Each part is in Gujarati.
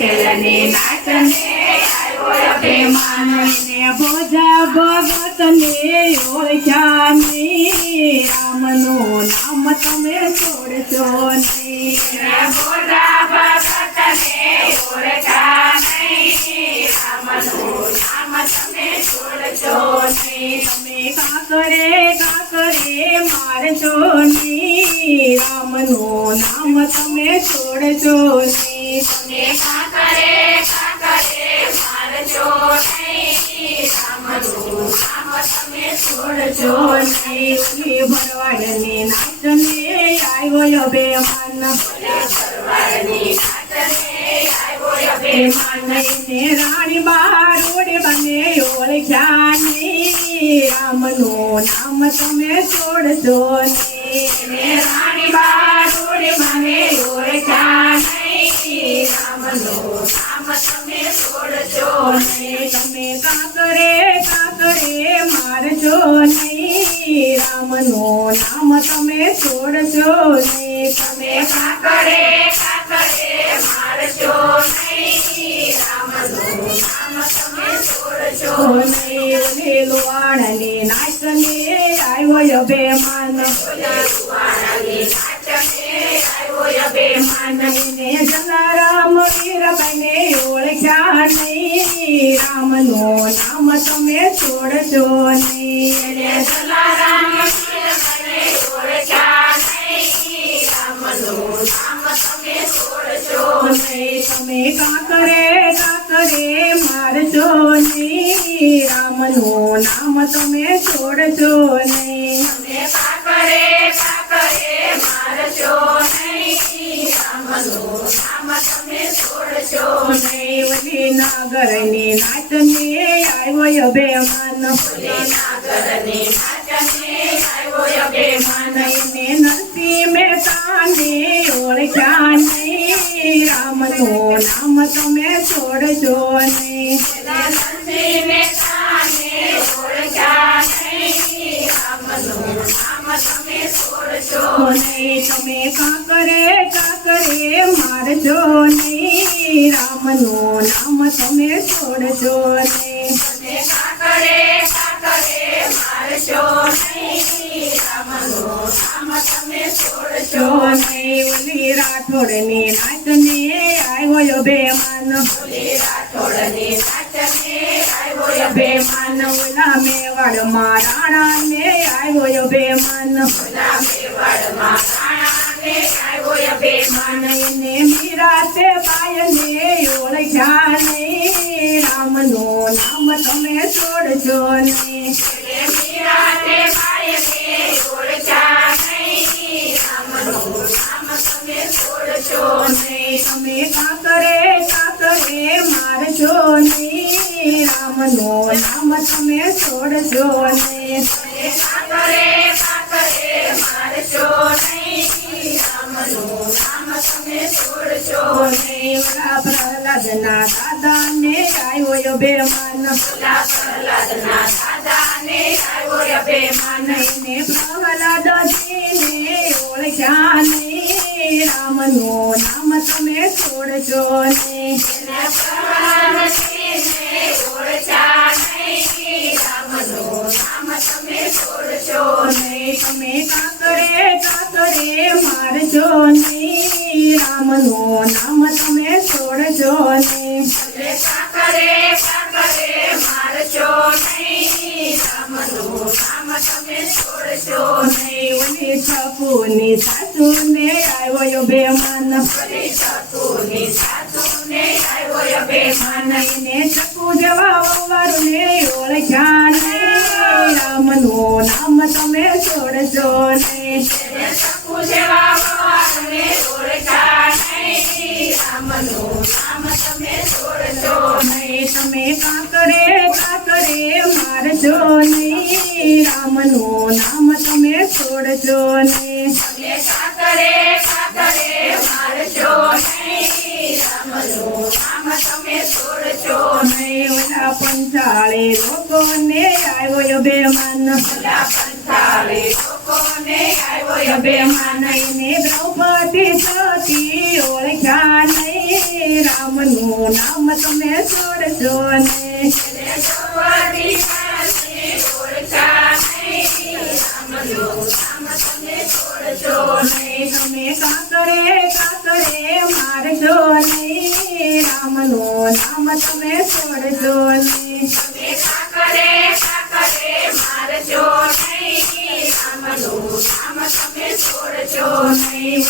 વિઠ્ઠલને નાચને આવ્યો અભિમાન ને ભોજા ભગતને ઓળખ્યા નહીં રામનું નામ તમે છોડશો નહીં બોલા ભગતને ઓળખ્યા નહીં રામનું નામ તમે છોડશો નહીં તમે કાકરે મારશો નહીં રામનું નામ તમે છોડશો નહીં તમે કાકરે મારજો નહીં રામનું નામ તમે છોડશો નહીં ભરવાડની નાચને આવ્યો બેમાન ભરવાડની નાચને આવ્યો અભિમાન ને રાણી બારોડ બને ઓળખ્યા નહીં રામનું નામ તમે છોડશો નહીં રાણી બારોડ મને ઓળખ્યા નહીં રામનું નામ તમે છોડશો નહીં તમે કાકરે મારશો નહીં રામનું નામ તમે છોડશો નહીં તમે કાકરે મારશો નહીં રામનું નામ તમે છોડશો નહીં લોવાણની નાચને આવ્યો બેમાન સુવાળાની નાચને આવ્યો અભિમાન ને જલારામ વીર બને ઓળખ્યા નહીં રામનું નામ તમે છોડશો નહીં જલારામ મને ઓળખ્યા નહીં રામનું નામ તમે છોડશો નહીં તમે કાકરે મારશો નહીં રામનું નામ તમે છોડશો નહીં તમે કાકરે મારશો નહીં રામનું નામ તમે છોડશો નહીં નાગરની નાચને આવ્યો બેમાન નાગરની નાચને આવ્યો અભિમાન ને નરસિંહ મહેતાને ઓળખ્યા નહીં રામનું નામ તમે છોડશો નહીં નરસિંહ મહેતાને ઓળખ્યા નહીં રામનું નામ તમે છોડશો નહીં તમે કાકરે મારશો નહીં રામનું નામ તમે છોડશો નહીં તમે કાકરે મારશો નહીં રામનું નામ તમે છોડશો નહીં રાઠોડની નાચને આવ્યો બેમાન રાઠોડની નાચને આવ્યો અભિમાન ઓલા મેવાડમાં રાણાને આવ્યો બેમાન મેવાડમાં રાણાને આવ્યો અભિમાન ને મીરાતે બાયને ઓળખ્યા નહીં રામનું નામ તમે છોડશો નહીં મીરાને બાયને ઓળખ્યા નહીં રામનું નામ તમે છોડશો નહીં તમે કાકરે મારશો નહીં રામનું નામ તમે છોડશો નહીં કાકરે મારશો નહીં રામનું નામ તમે છોડશો નહીં પ્રહલાદના દાદાને આવ્યો બેમાન પ્રહલાદના દાદાને આવ્યો અભિમાન ને પ્રહલાદજીને ઓળખ્યા નહીં રામનું નામ તમે છોડશો નહીં પ્રહલાદજીને ઓળખ્યા નહીં રામનું નામ તમે છોડશો નહીં તમે કાકરે મારશો નહીં રામનું નામ તમે છોડશો નહીં કાકરે મારશો નહીં રામનું નામ તમે છોડશો નહીં છપુની સાસુને આવ્યો બેમાન શકુની સાસુને આવ્યો અભિમાન ને છપુ જવા વાળુને ઓળખ્યા નહીં રામનું નામ તમે છોડશો નહીં શકુ જેવા વાળને ઓળખ્યા નહીં રામનું નામ તમે છોડશો નહીં તમે કાકરે મારશો નહીં રામનું નામ તમે છોડશો નહીં કાકરે મારશો નહીં રામનું નામ તમે છોડશો નહીં ઓલા પંચાળી લોકોને આવ્યો બેમાન પંચાળી લોકોને આવ્યો અભિમાન ને દ્રૌપદી સતી ઓળખ્યા નહીં રામનું નામ તમે છોડશો નહીં. દ્રૌપદી પાસે ઓળખા નહીં, રામનું નામ તમે છોડશો નહીં. તમે કાકરે મારશો નહીં, રામનું નામ તમે છોડશો નહીં. તમે કાકરે મારશો નહીં, રામનું નામ તમે છોડશો નહીં.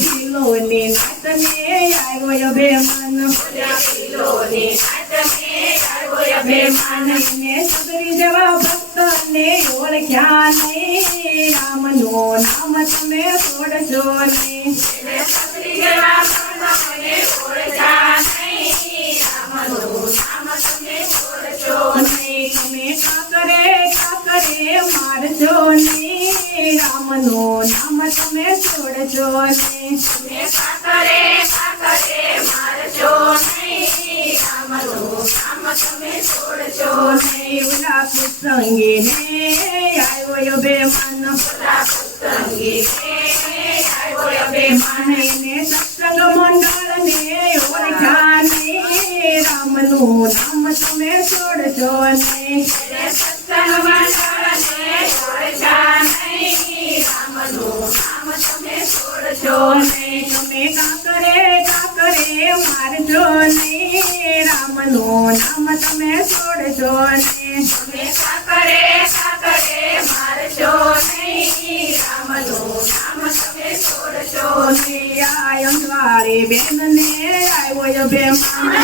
ભીલોની નાતને આવ્યો બેમાન, ભીલોની નાતને આવ્યો અભિમાન. ને સગરી જેવા ભક્તને ઓળખ્યા નહીં, રામનું નામ તમે છોડશો નહીં. સત્રી જેવા ભક્તોને ઓળખા નહીં, રામનું નામ તમે છોડશો નહીં. તમે કાકરે મારશો નહીં, રામનું નામ તમે છોડશો નહીં. તમે કાકરે મારશો નહીં, રામનું નામ તમે છોડશો નહીં. ઉલા કુસંગીને આવ્યો બેમાન, ભલા સત્સંગીને આવ્યો અભિમાન. ને સત્સંગ મંડળને ઓળખ્યા નહીં, રામનું નામ તમે છોડશો નહીં. સત્સંગ મંડળને ઓળખા નહીં, રામનું નામ તમે છોડશો નહીં. તમે કાકરે મારશો નહીં, રામનું નામ તમે છોડશો નહીં. તમે કાકરે મારશો નહીં, રામનું નામ તમે છોડશો નહીં. અંધવાળી બેનને આવ્યો બેમાન,